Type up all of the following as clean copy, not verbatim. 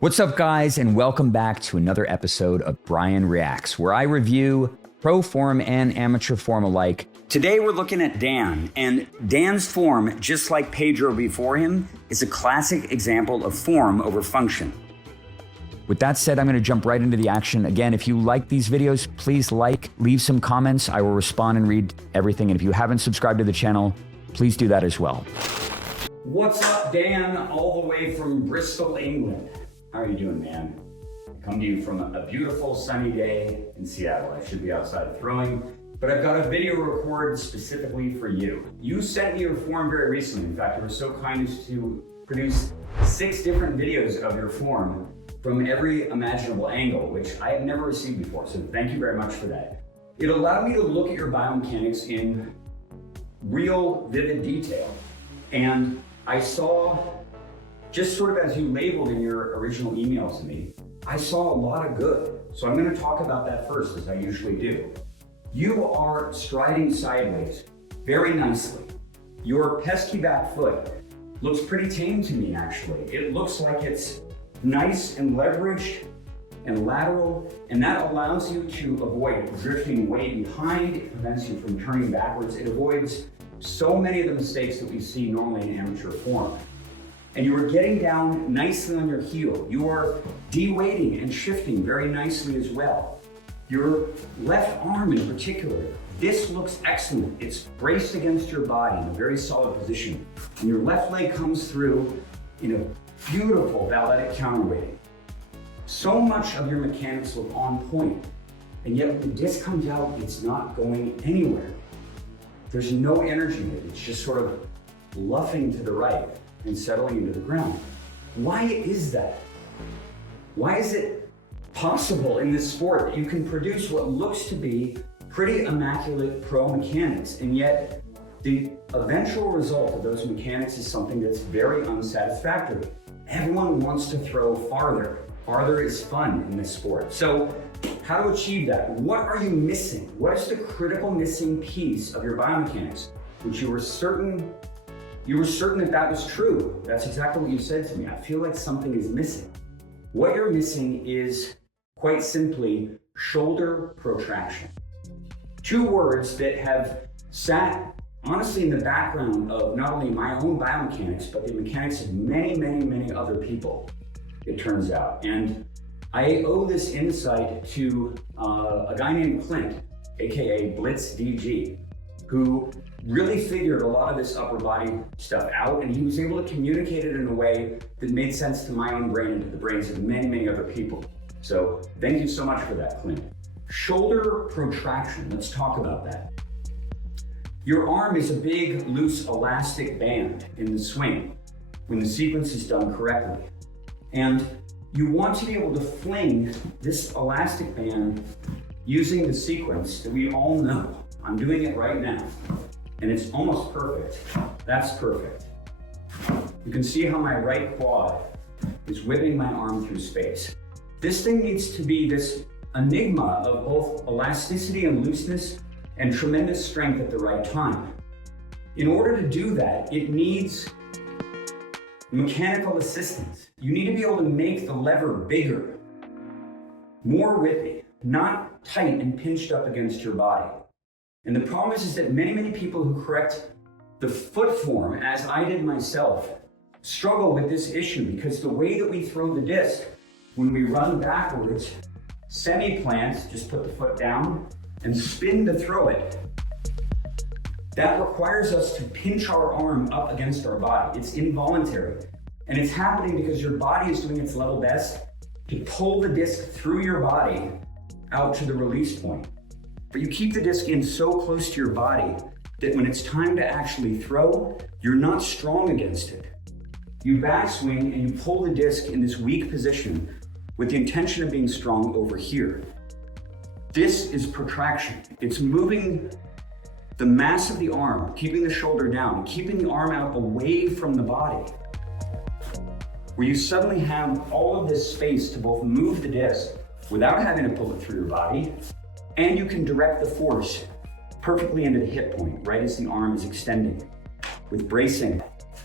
What's up, guys, and welcome back to another episode of Brian Reacts, where I review pro form and amateur form alike. Today we're looking at Dan, and Dan's form, just like Pedro before him, is a classic example of form over function. With that said, I'm going to jump right into the action. Again, if you like these videos, please leave some comments. I will respond and read everything. And if you haven't subscribed to the channel, please do that as well. What's up, Dan, all the way from Bristol, England? How are you doing, man? I come to you from a beautiful sunny day in Seattle. I should be outside throwing, but I've got a video recorded specifically for you. You sent me your form very recently. In fact, you were so kind as to produce 6 different videos of your form from every imaginable angle, which I have never received before, so thank you very much for that. It allowed me to look at your biomechanics in real, vivid detail, and I saw, just sort of as you labeled in your original email to me, I saw a lot of good. So I'm going to talk about that first, as I usually do. You are striding sideways very nicely. Your pesky back foot looks pretty tame to me, actually. It looks like it's nice and leveraged and lateral, and that allows you to avoid drifting way behind. It prevents you from turning backwards. It avoids so many of the mistakes that we see normally in amateur form. And you are getting down nicely on your heel. You are de-weighting and shifting very nicely as well. Your left arm in particular, this looks excellent. It's braced against your body in a very solid position. And your left leg comes through in a beautiful valettic counterweighting. So much of your mechanics look on point, and yet when the disc comes out, it's not going anywhere. There's no energy in it. It's just sort of luffing to the right and settling into the ground. Why is that? Why is it possible in this sport that you can produce what looks to be pretty immaculate pro mechanics, and yet the eventual result of those mechanics is something that's very unsatisfactory? Everyone wants to throw farther. Farther is fun in this sport. So how to achieve that? What are you missing? What is the critical missing piece of your biomechanics, which you were certain that was true? That's exactly what you said to me. I feel like something is missing. What you're missing is, quite simply, shoulder protraction. 2 words that have sat honestly in the background of not only my own biomechanics, but the mechanics of many, many, many other people, it turns out. And I owe this insight to a guy named Clint, AKA Blitz DG, who really figured a lot of this upper body stuff out, and he was able to communicate it in a way that made sense to my own brain and to the brains of many, many other people. So thank you so much for that, Clint. Shoulder protraction, let's talk about that. Your arm is a big, loose, elastic band in the swing when the sequence is done correctly. And you want to be able to fling this elastic band using the sequence that we all know. I'm doing it right now, and it's almost perfect. That's perfect. You can see how my right quad is whipping my arm through space. This thing needs to be this enigma of both elasticity and looseness and tremendous strength at the right time. In order to do that, it needs mechanical assistance. You need to be able to make the lever bigger, more whippy, not tight and pinched up against your body. And the problem is that many, many people who correct the foot form, as I did myself, struggle with this issue because the way that we throw the disc when we run backwards, semi-plant, just put the foot down and spin to throw it, that requires us to pinch our arm up against our body. It's involuntary. And it's happening because your body is doing its level best to pull the disc through your body out to the release point. But you keep the disc in so close to your body that when it's time to actually throw, you're not strong against it. You backswing and you pull the disc in this weak position with the intention of being strong over here. This is protraction. It's moving the mass of the arm, keeping the shoulder down, keeping the arm out away from the body, where you suddenly have all of this space to both move the disc without having to pull it through your body, and you can direct the force perfectly into the hip point, right as the arm is extending. With bracing,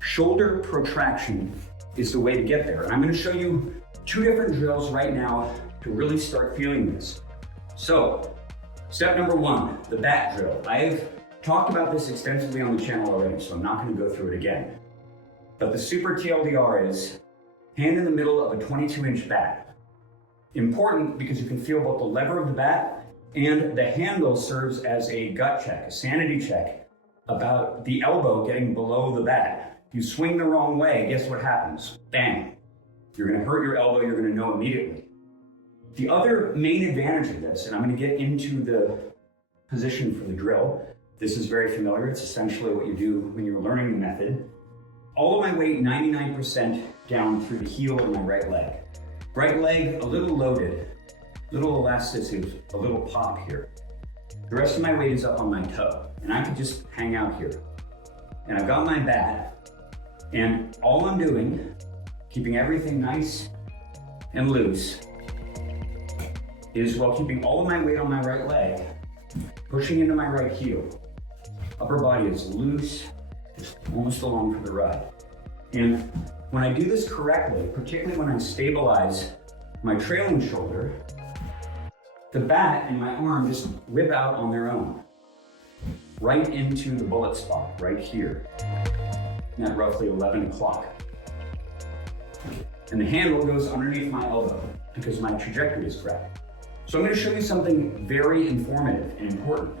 shoulder protraction is the way to get there. And I'm going to show you 2 different drills right now to really start feeling this. So, step number 1, the bat drill. I've talked about this extensively on the channel already, so I'm not going to go through it again. But the super TLDR is hand in the middle of a 22-inch bat. Important because you can feel both the lever of the bat and the handle serves as a gut check, a sanity check about the elbow getting below the bat. You swing the wrong way, guess what happens? Bang. You're going to hurt your elbow, you're going to know immediately. The other main advantage of this, and I'm going to get into the position for the drill. This is very familiar. It's essentially what you do when you're learning the method. All of my weight, 99% down through the heel of my right leg. Right leg, a little loaded, little elasticity, a little pop here. The rest of my weight is up on my toe, and I could just hang out here. And I've got my bat, and all I'm doing, keeping everything nice and loose, is while keeping all of my weight on my right leg, pushing into my right heel. Upper body is loose, just almost along for the ride. And when I do this correctly, particularly when I stabilize my trailing shoulder, the bat and my arm just whip out on their own, right into the bullet spot, right here, at roughly 11 o'clock. And the handle goes underneath my elbow because my trajectory is correct. So I'm going to show you something very informative and important.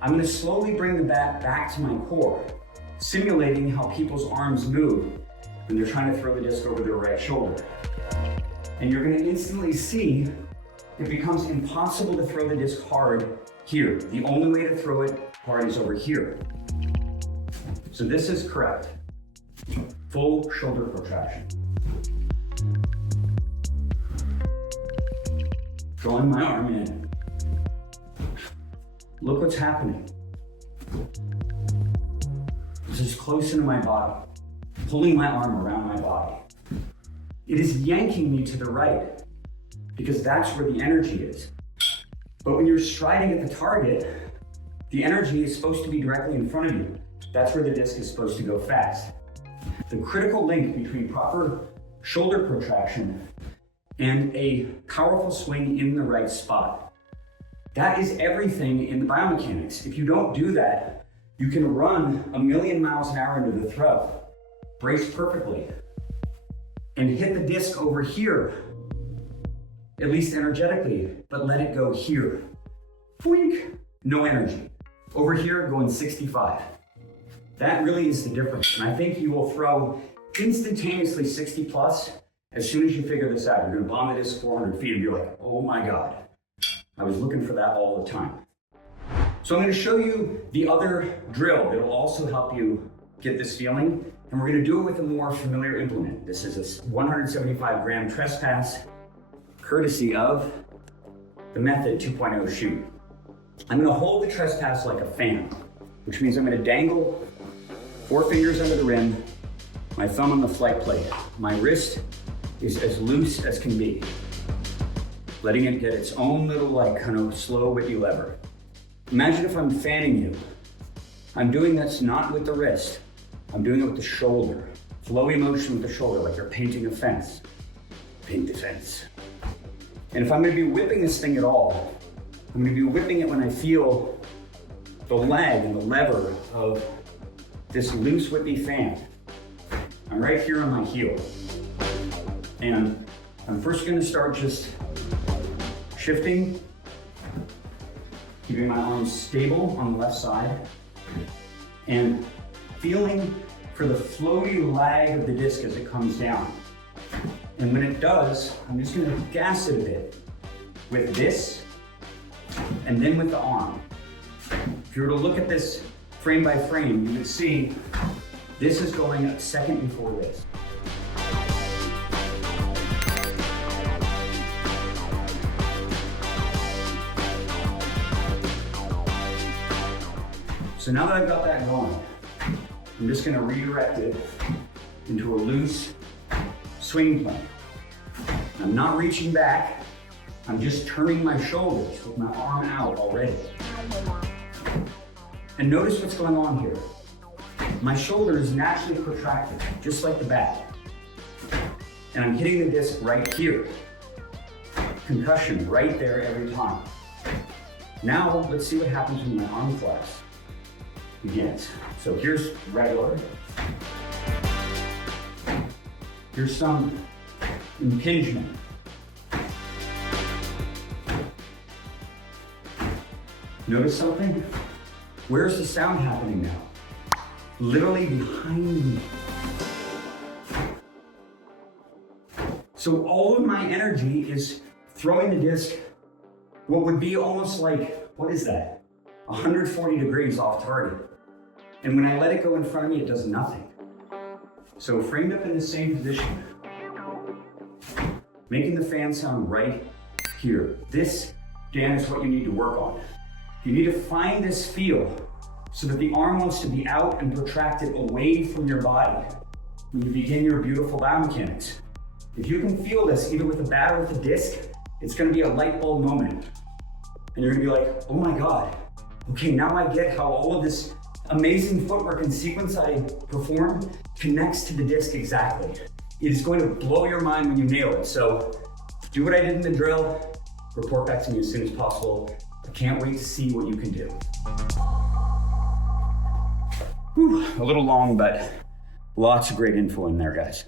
I'm going to slowly bring the bat back to my core, simulating how people's arms move when they're trying to throw the disc over their right shoulder. And you're going to instantly see it becomes impossible to throw the disc hard here. The only way to throw it hard is over here. So this is correct. Full shoulder protraction. Drawing my arm in. Look what's happening. This is close into my body, pulling my arm around my body. It is yanking me to the right because that's where the energy is. But when you're striding at the target, the energy is supposed to be directly in front of you. That's where the disc is supposed to go fast. The critical link between proper shoulder protraction and a powerful swing in the right spot. That is everything in the biomechanics. If you don't do that, you can run 1,000,000 miles an hour into the throw, brace perfectly, and hit the disc over here, at least energetically, but let it go here. Boink, no energy. Over here, going 65. That really is the difference. And I think you will throw instantaneously 60 plus as soon as you figure this out. You're gonna bomb the disc 400 feet and be like, oh my God, I was looking for that all the time. So I'm gonna show you the other drill that'll also help you get this feeling. And we're gonna do it with a more familiar implement. This is a 175 gram trespass, courtesy of the Method 2.0 shoot. I'm gonna hold the trespass like a fan, which means I'm gonna dangle 4 fingers under the rim, my thumb on the flight plate. My wrist is as loose as can be, letting it get its own little kind of slow whippy lever. Imagine if I'm fanning you. I'm doing this not with the wrist, I'm doing it with the shoulder. Flowy motion with the shoulder, like you're painting a fence. Paint the fence. And if I'm gonna be whipping this thing at all, I'm gonna be whipping it when I feel the leg and the lever of this loose whippy fan. I'm right here on my heel. And I'm first gonna start just shifting, keeping my arms stable on the left side, and feeling for the floaty lag of the disc as it comes down. And when it does, I'm just gonna gas it a bit with this, and then with the arm. If you were to look at this frame by frame, you would see this is going a second before this. So now that I've got that going, I'm just gonna redirect it into a loose swing plane. I'm not reaching back, I'm just turning my shoulders with my arm out already. And notice what's going on here. My shoulder is naturally protracted, just like the back. And I'm hitting the disc right here. Concussion right there every time. Now, let's see what happens when my arm flex begins. So here's regular. Here's some impingement. Notice something? Where's the sound happening now? Literally behind me. So all of my energy is throwing the disc, what would be almost like, what is that? 140 degrees off target. And when I let it go in front of me, it does nothing. So framed up in the same position, making the fan sound right here. This, Dan, is what you need to work on. You need to find this feel so that the arm wants to be out and protracted away from your body when you begin your beautiful biomechanics. If you can feel this, either with the bat or with the disc, it's gonna be a light bulb moment. And you're gonna be like, oh my God, okay, now I get how all of this amazing footwork and sequence I perform connects to the disc exactly. It is going to blow your mind when you nail it. So do what I did in the drill, report back to me as soon as possible. I can't wait to see what you can do. Whew, a little long, but lots of great info in there, guys.